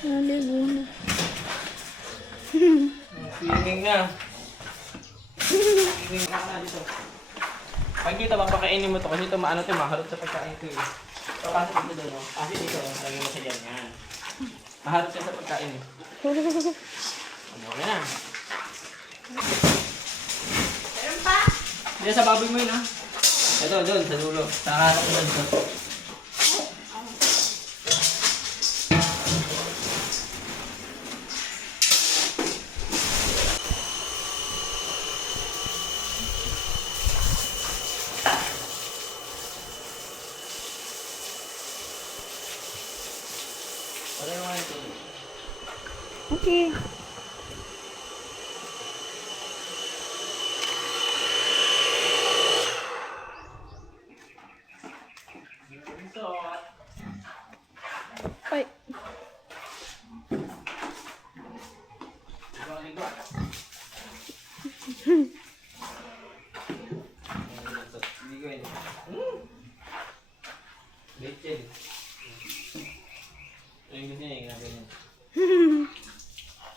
Naligo na. Swimming na. Swimming na dito. Pag dito bang pakainin mo to kasi ito maano ito mahalot sa pagkain ko eh. Papasok dito doon no? Kasi dito lagyan mo sa dyan yan. Mahalot siya sa pagkain eh. Ano ka na? Meron pa? Diyan sa baboy mo yun ha. Ito doon sa dulo. Sa harap mo doon. Okay. Ay.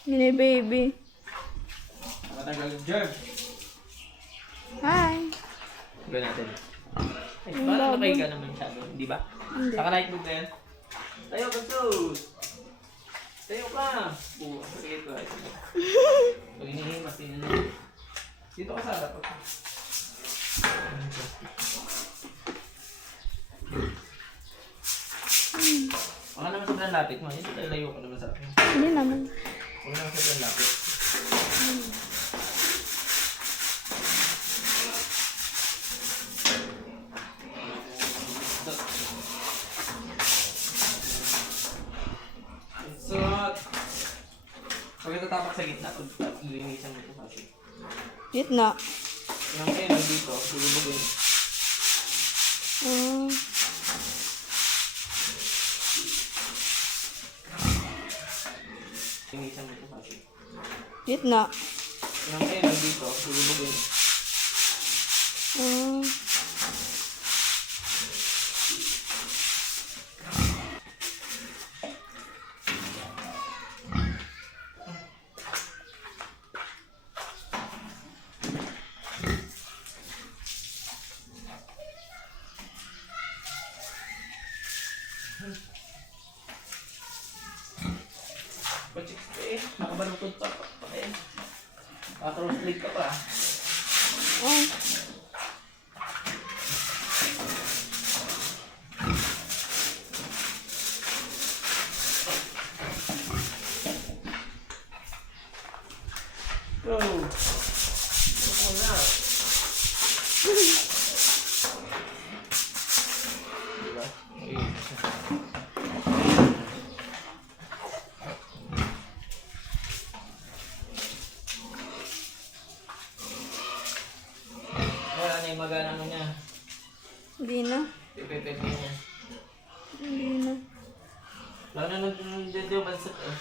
Mini baby. Matagal George. Hi. Gawin natin. Ay, parang nakahiga naman siya doon, di ba? Hindi. Saka night move na yan. Tayo, Bansos! Tayo ka! Oo, sige ko. Pag hinihimas din na. Dito ka sa harap. Baka naman sobrang lapit mo. Dito tayo layo ka naman sa akin. Hindi naman. Huwag naman sobrang lapit. So, pag itatapak sa gitna, lilinisan mo ito kasi. Gitna. Nang kayo dito, lulubugin. Lilinisan mo ito kasi. Gitna. Nang kayo dito, lulubugin. Pachicks ka eh, nakabalukod pa. Nakakross leg ka pa. Oh. Go! Ako na. Diba? Ayun. Wala na yung magana mo niya. Hindi na. Pipipipi niya. Hindi na. Wala na nag-video bansat eh.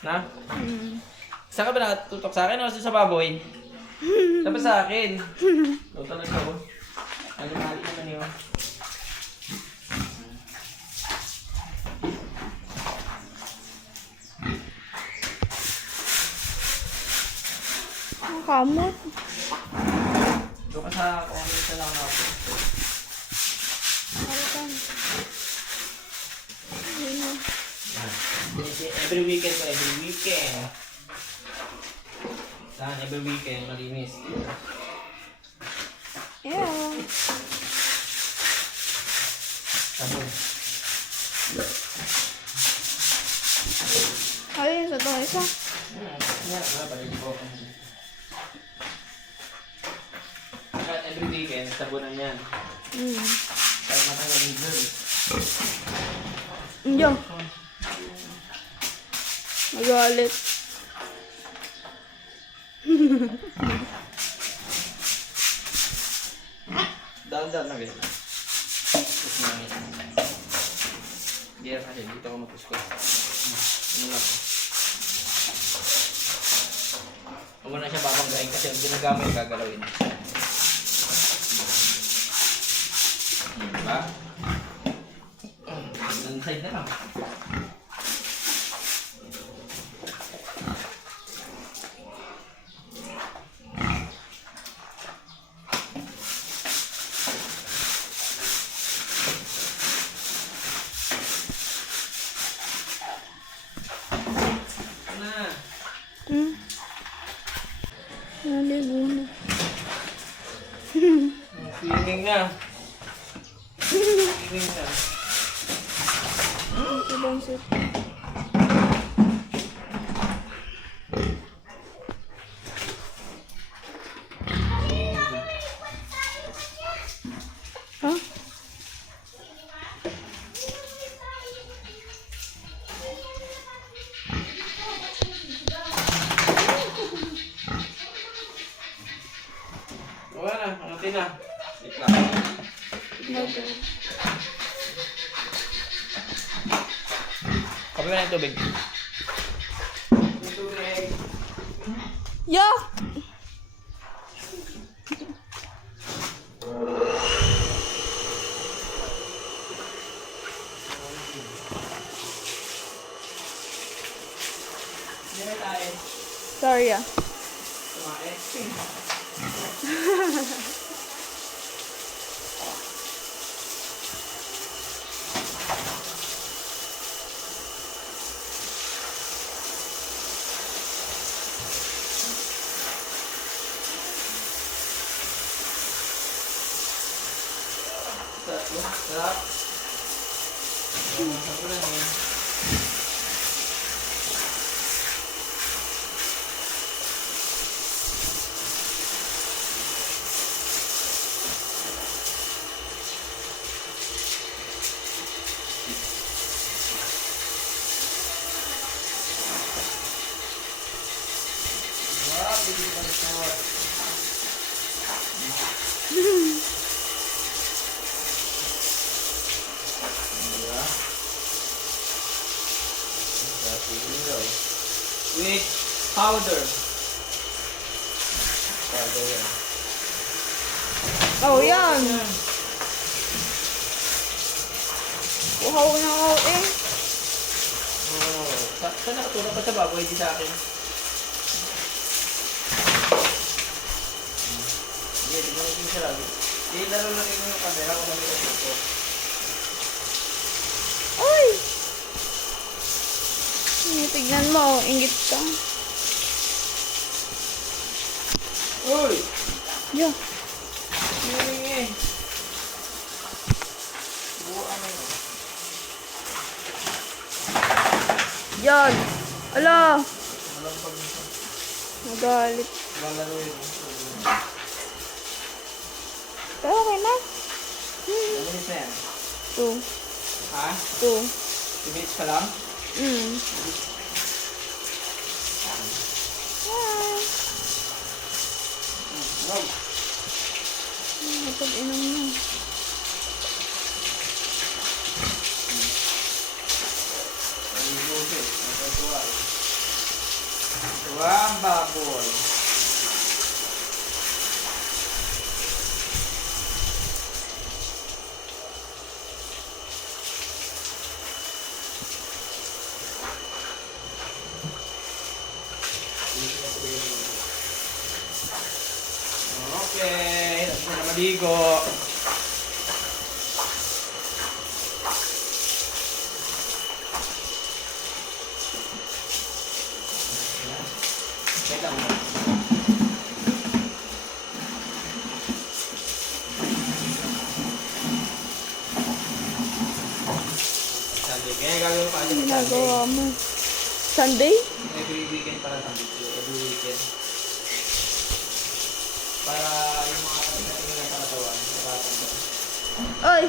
Na? Saan ka ba nakatutok sa akin o sa baboy? Dapat sa akin. Ito talaga ako. Ano mali naman yun? Ang kamot. Doon ka sa comment na lang ako. Palitan. Hindi na. Every weekend ko, every weekend. Saan? Every weekend, malinis. Yeah. Sabon. Ayun, sa itong isa. Yan, wala pa rin po. At every weekend, sabunan yan. Para matanggal yung germs. Diyan. Magalit. Daan-daan na ganyan. Tapos namin. Hindi na kasi, dito ako magkuskus. Ano lang. Huwag mo na siya babanggain kasi ang ginagamit gagalawin. Diba? Inside na lang. Na. Hmm. Naligo na. Feeling na. Feeling na. Ibang set. Ha? Wala na, angatin na. Wait lang. Kape mo na yung tubig. Yung tubig. Yak! Hindi na tayo. Sorry ah. Tumae. Sarap. Sarap lang eh. Wow, bigyan ka na shot. Diba? With powder. Powder yan. Oh, yan. Uhaw na ako eh. Oh, saan nakatulog ka sa baboy? Di sa akin. Hindi, di ba naging siya lagi? Hindi, lalo lang yung camera kung kami ko. Ay! Tignan mo, ingit ka. Uy! Yeah. Hiling eh. Buwan mo. Yan. Ala! Malampag nito. Magalit. Lalaroin mo. Pero okay na. Ano na yan? 2. Ha? 2. 2 minutes pa lang? Mm. No. Napag-inom na. Nalibusin. Natutuwa eh. Tuwa ang baboy. Okay, tapos na maligo. Wait lang. Sunday. Kaya gagawin pa kasi Ginagawa mo. Sunday? Every weekend para Sunday. Every weekend. Para yung mga kapitid na sa katawan, nakakanda. Ay!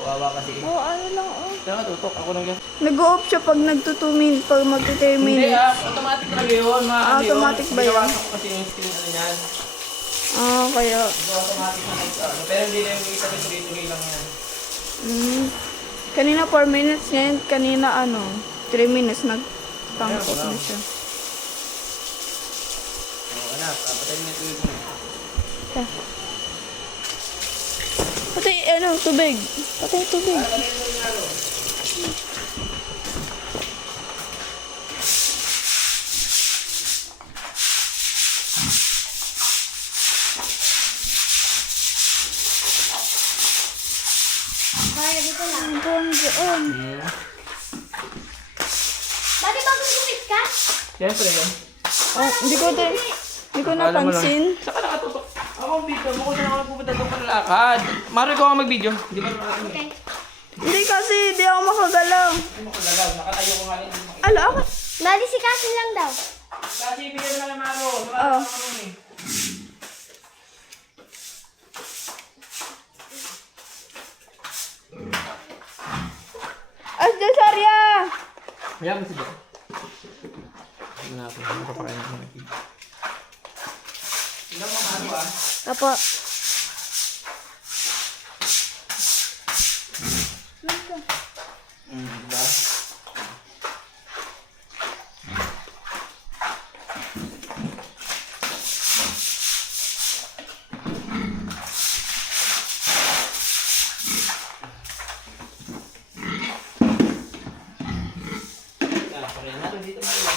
Kawawa kasi. Oh, ano lang oh. Kaya tutok ako nag Nag-o-off siya pag nagto-2 minutes, pag magti-3 Hindi minutes. automatic talaga yun. Automatic ba yun? Ginawasan ko kasi yung screen ano yan. Ah, kaya. So, automatic na ano. Pero hindi na yung isa tuloy-tuloy lang yan. Kanina 4 minutes, ngayon kanina 3 minutes nag-tank off na siya. Oo, anak. Patay mo yung tuloy mo. Patay, tubig. Patay tubig. Patay mo yung ano. Kaya dito lang. Hanggang doon. Hmm. Dati bagong gupit ka? Siyempre. Oh, hindi ko Alam mo lang. napansin. Saka nakatutok. Ako ang video mo kung saan ako nagpupunta doon para lakad. Maro ko ako mag-video. Hindi ba naman Okay. Hindi kasi, di ako makagalaw. Hindi mo kagalaw. Nakatayo ko nga rin. Ala, ako. Dati si Cassie lang daw. Kasi bigyan mo na lang Maro. Oo. Asda Sarya! Kaya mo siya. Ano natin? Ano pa pakain natin ng video? Tingnan mo Maro ah. Apo. Diba? Yan, pakain natin dito Maro.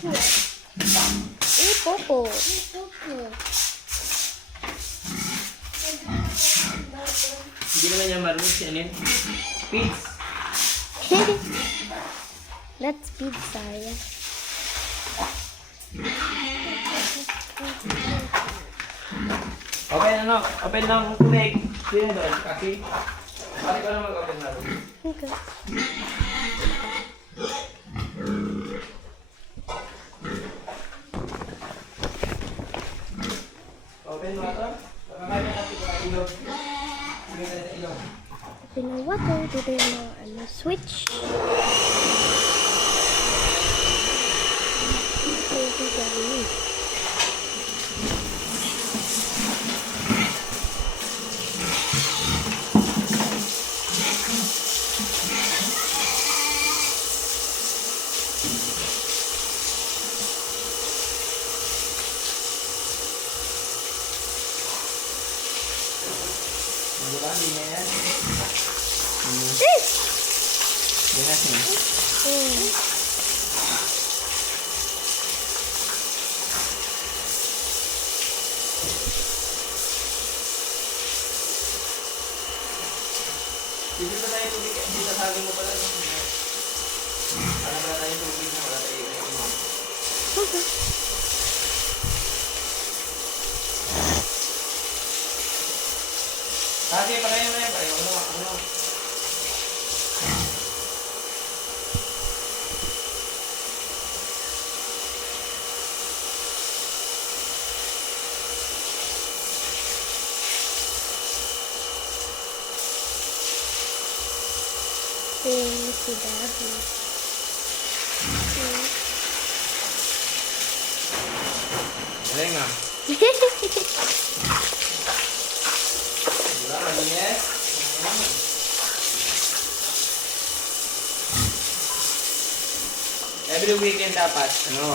Diba? Ipopo. Hindi naman niya marunong si ano yun? Pits. That's pizza, yeah. Open ano? Open ng tubig. Sino doon? Kasi? Pati ko na mag-open na rin. Okay. Open mo ito. Makakain natin sa ilog. Ilog na sa ilog. Open the water. Dito yung mga ano, switch. Ito yung gawin. Di ba? Hindi niya yan. Eh! Hindi na siya. Dito na tayo tubig. Dito sa akin mo pala. Para pala tayo tubig na wala tayo inom. Okay. Kasi pakain mo na yan. Pareho mo. Ano? Si Daddy. Galing ah. Diba? Malinis? Every weekend dapat, ano?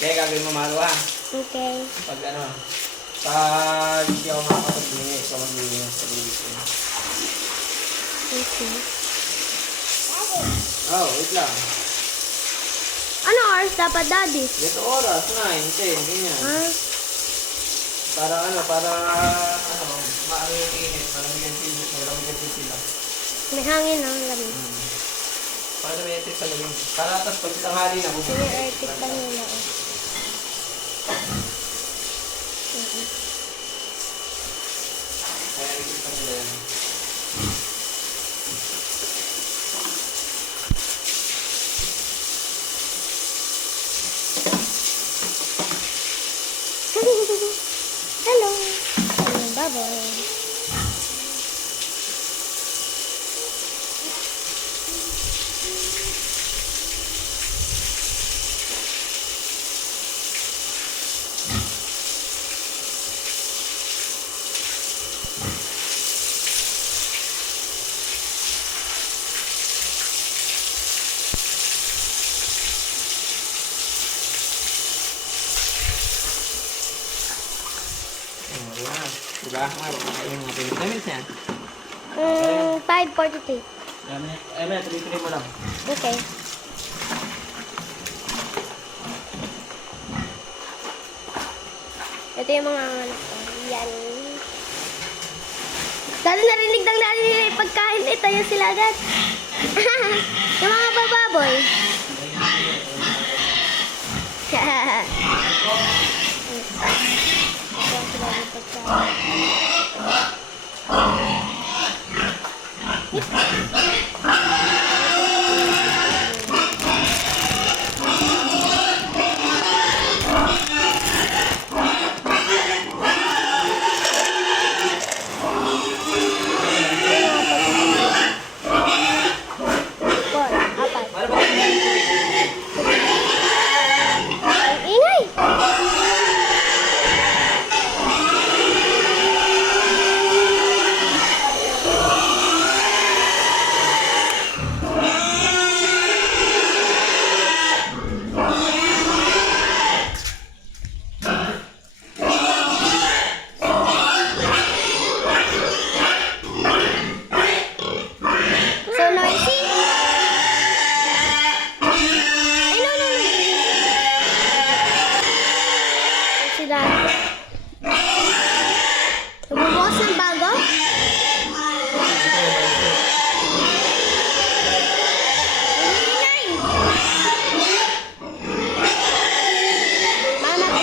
Kaya gagawin mo Maro ha. Okay. Pag ano, pag hindi ako makakapag-linis, ako mag-linis every weekend. Okay. Oh, wait lang. Ano oras dapat, Daddy? Dito oras, 9, 10, ganyan. Ah, Para ano, maano yung init, malamigan sila. may hangin ang lamig. Para may electric sa lamig. Para tapos pag tanghali na, bubuksan. Pini-electric lang nila. Kaya electric pa nila yan. Hello. Bye-bye. Diba? Mga papakainin natin. 10 minutes na yan. 5:43. Tuloy-tuloy mo lang. Okay. Ito yung mga anak ko. Yan. Dahil narinig lang natin nila yung pagkain ito, yun sila agad. Yung mga bababoy. Yan sila yung pagkain. Four, apat. Para ba ito? Ang ingay! So noisy. Ay, no, no, no. Si Dad. Nagbubukas ng bago? Ang ingay. Mama ko.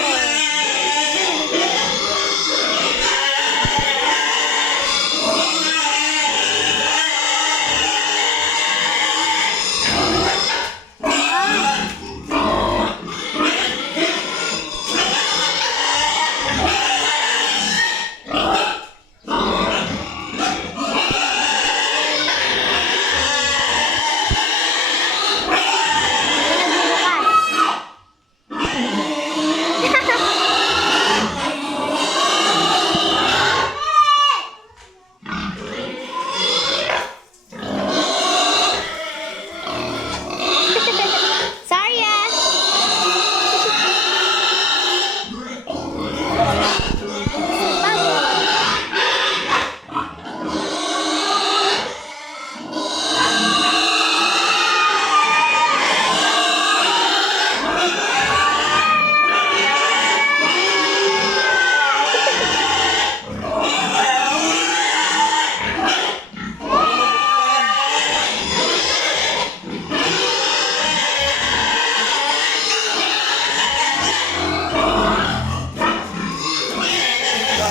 Sorry,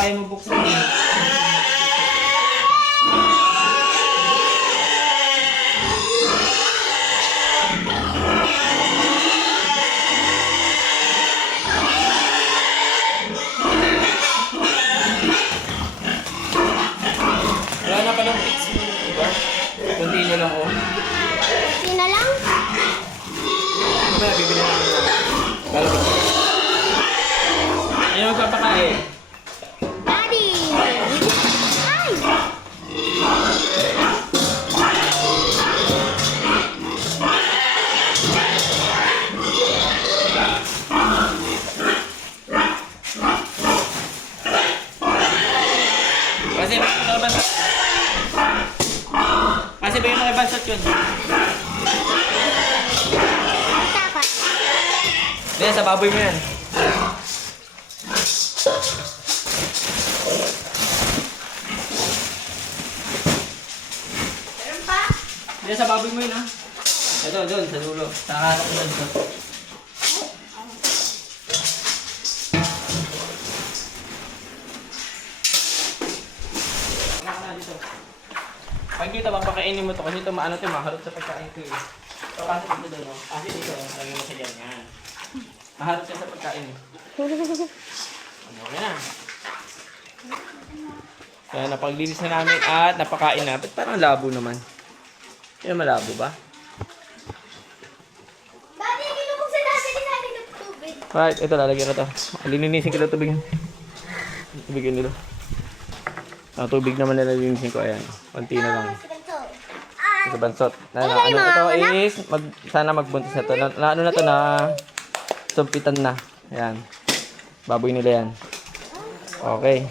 Ayaw mo buksan yun. Wala na palang fix mo. Diba? Kunti nyo lang oh. Yun na lang. Ano ba? Bibili na lang. Balabas. Ayaw magpapakain. Daddy! Ay! Kasi ba yung mga bansot? Kasi ba yung mga bansot yun? Tapat. Hindi, sa baboy mo yan. Meron pa? Hindi, sa baboy mo yun ha. Ito, doon, sa dulo. Sa kanan ko doon. Pag dito bang pakainin mo to kasi ito maano ito, maharot sa pagkain ko eh. Papasok dito doon, no? Kasi dito, lagyan mo siya dyan, yan. Maharot siya sa pagkain eh. Okay na. Kaya napaglinis na namin at napakain na. Ba't parang labo naman? Yan malabo ba? Daddy, kinubuksan natin din natin ng tubig. Right, ito lalagyan ko to. Lilinisin ko ito tubig. Tubig yun nila. Ang tubig naman nila lilinisin ko. Ayan, konti na lang. Ito bansot. Ito is, sana magbuntis na to. Ano na to na sumpitan na. Ayan. Baboy nila yan. Okay.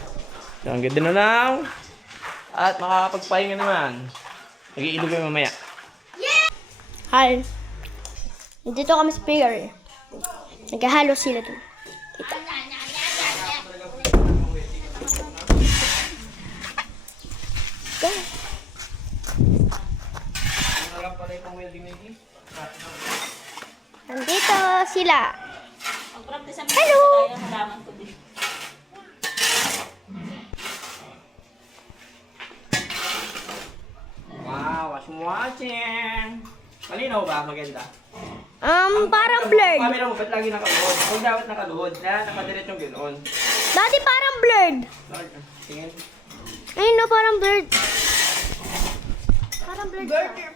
So, ang ganda na lang. At makakapagpahinga naman. Mag-iilog kayo mamaya. Hi. Dito kami sa pier. Naghahalo sila doon. Nandito sila. Hello! Wow, watching! Malinaw ba? Maganda. Parang blurred. Camera mo, ba't lagi nakaluhod? Huwag dapat nakaluhod. Na, nakadiretsyong ganoon. Daddy, parang blurred. Bakit? Tingin. Ayun no, parang blurred. Parang blurred siya.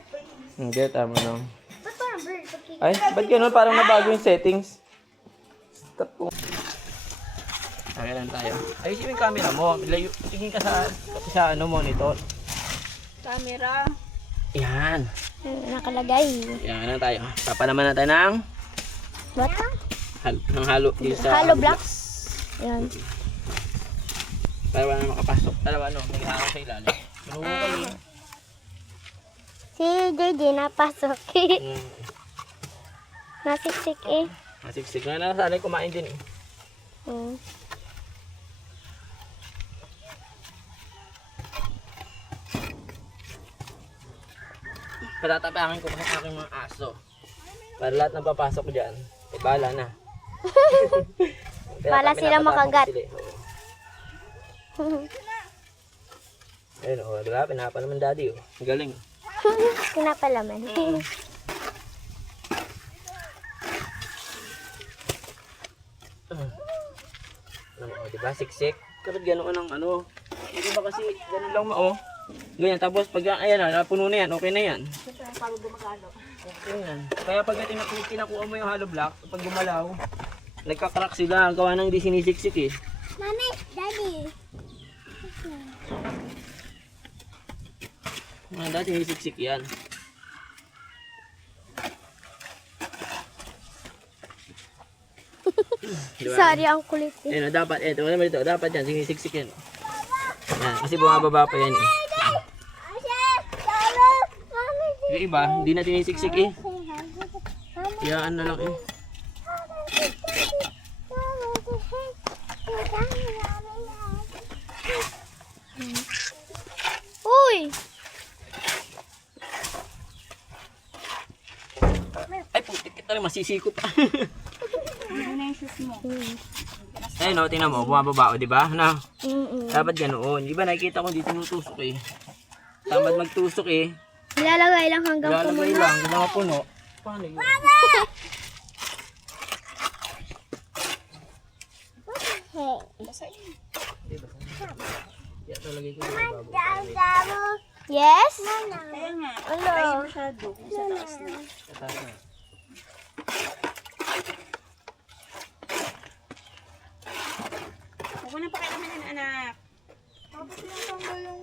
Hindi, tama lang. Ba't parang blurred? Ay, ba't gano'n? Parang nabago yung settings. Stop po. Ayan lang tayo. Ayusin mo yung camera mo. Layo, tingin ka sa ano, monitor. Camera. Yan. Nakalagay. Yan na tayo. Papalaman natin ng What? halo dito sa Hollow blocks. Yan. para wala na makapasok. Dalawa ano, may haro sa ilalim. Manuhukay yun. Si JJ napasok. Nasiksik eh. Masiksik na lang sana kumain din eh. Patatapangin ko pa sa aking mga aso. Para lahat ng papasok dyan, eh bahala na. Bala sila makagat. Sila, ayun o, diba? Pinapa naman daddy o. Galing. Pinapalaman. Ano o, diba? Siksik. Kapag ganoon ang ano. Hindi ba kasi gano'n lang o. Ganyan, tapos pag ayan na, puno na yan, okay na yan. Okay yan. Kaya pag tinakuha mo yung hollow block, pag gumalaw, nagkakrak sila, gawa nang di sinisiksik eh. Mami, Daddy. Dati sinisiksik yan. Diba? Sorry, ang kulit eh. Ayun, dapat, eto, wala mo dito, dapat yan, sinisiksik yan. Yan, kasi bumababa pa yan eh. Yung iba, hindi na sinisiksik eh. Kaya ano lang eh. Uy! Ay, putik kita rin, masisiko pa. Ayun o, tingnan mo, bumababa o, diba? Na, dapat ganoon. Di ba nakikita ko dito tinutusok eh. Tamad magtusok eh. Ilalagay lang hanggang Lalagay puno. lang, hindi na mapuno. Paano yun? Kaya talagay ko sa ibabaw. Yes? Kaya nga. Ano? Kaya masyado. Sa taas na. Sa taas na. Huwag mo na pakialaman yan, anak.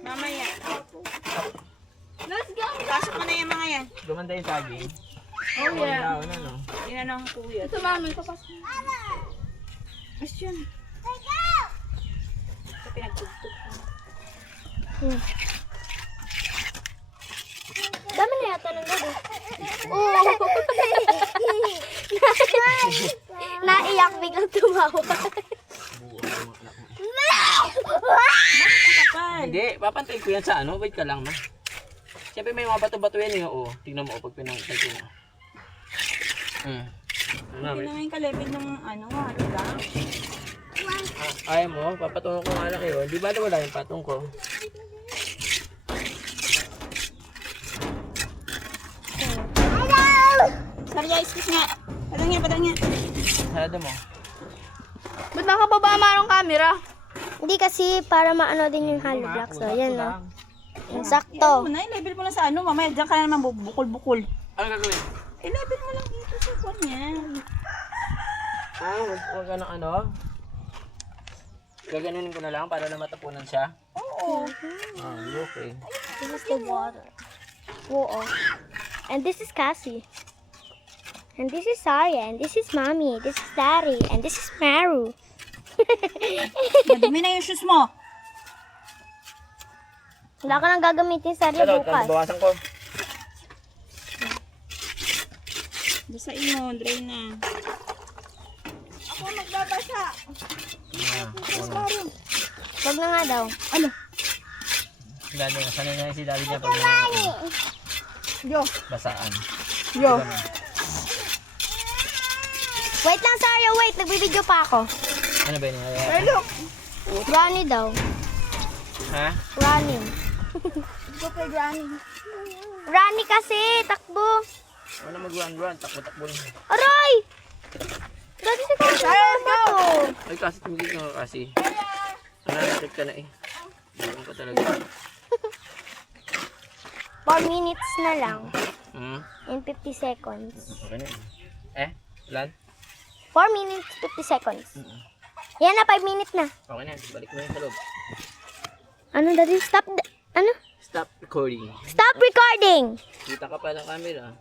Mamaya. Let's go! Pasok mo na yung mga yan. Gumanda yung saging. Oh, yeah. Ano, ano? Yan ang kuya. Ito, mami. Papasok mo. Mas yun. Ito pinagtugtog ko. Dami na yata ng gabi. Oo. Naiyak biglang tumawa. Hindi, papantay ko yan sa ano. Wait ka lang na. Siyempre may mga bato-bato yan eh. Oo, tignan mo pag pinangtay ko na. Ito na yung kalebig ng ano, diba? Ayaw mo, papatungan ko nga lang kayo. Di ba wala yung patong ko? Sarya, excuse nga. Padang nga, padang nga. Sarado mo. Ba't nakababa marong camera? Hindi kasi para maano din yung hollow blocks. So, yan no. Yung sakto. I-level mo lang sa ano, mamaya dyan ka na naman bukol-bukol. Ano gagawin? I-level mo lang dito sa kwan niya. Huwag ka ng ano? Gaganunin ko na lang para na matapunan siya. Oo. Okay. This is the water. Oo. And this is Cassie. And this is Saya. And this is Mommy. This is Daddy. And this is Maru. Madumi na yung shoes mo. Wala ka nang gagamitin sa area Ito, bukas. bawasan ko. Basain mo, dry na. Ako magbabasa. Wag na nga daw. Ano? Daddy, sanay na si daddy niya pag may Yo. basaan. Yo. Wait lang, Sarah. Wait. Nagbibideo pa ako. Ano ba yun? Hey, look. Running daw. Ha? Running. Go kay Granny. Running kasi. Takbo. Wala mag-run. Takbo-takbo na. Aray! Dati si Kasi na to. Ay, kasi tumigil ka kasi. Nananakit ka na eh. Doon ka talaga. 4 minutes na lang. Hmm? In 50 seconds. Okay na eh. Lan? 4 minutes, 50 seconds. Yan na, 5 minutes na. Okay na. Balik mo yung sa loob. Ano, Daddy? Stop. Ano? Stop recording. Stop recording! Kita ka pa ng camera.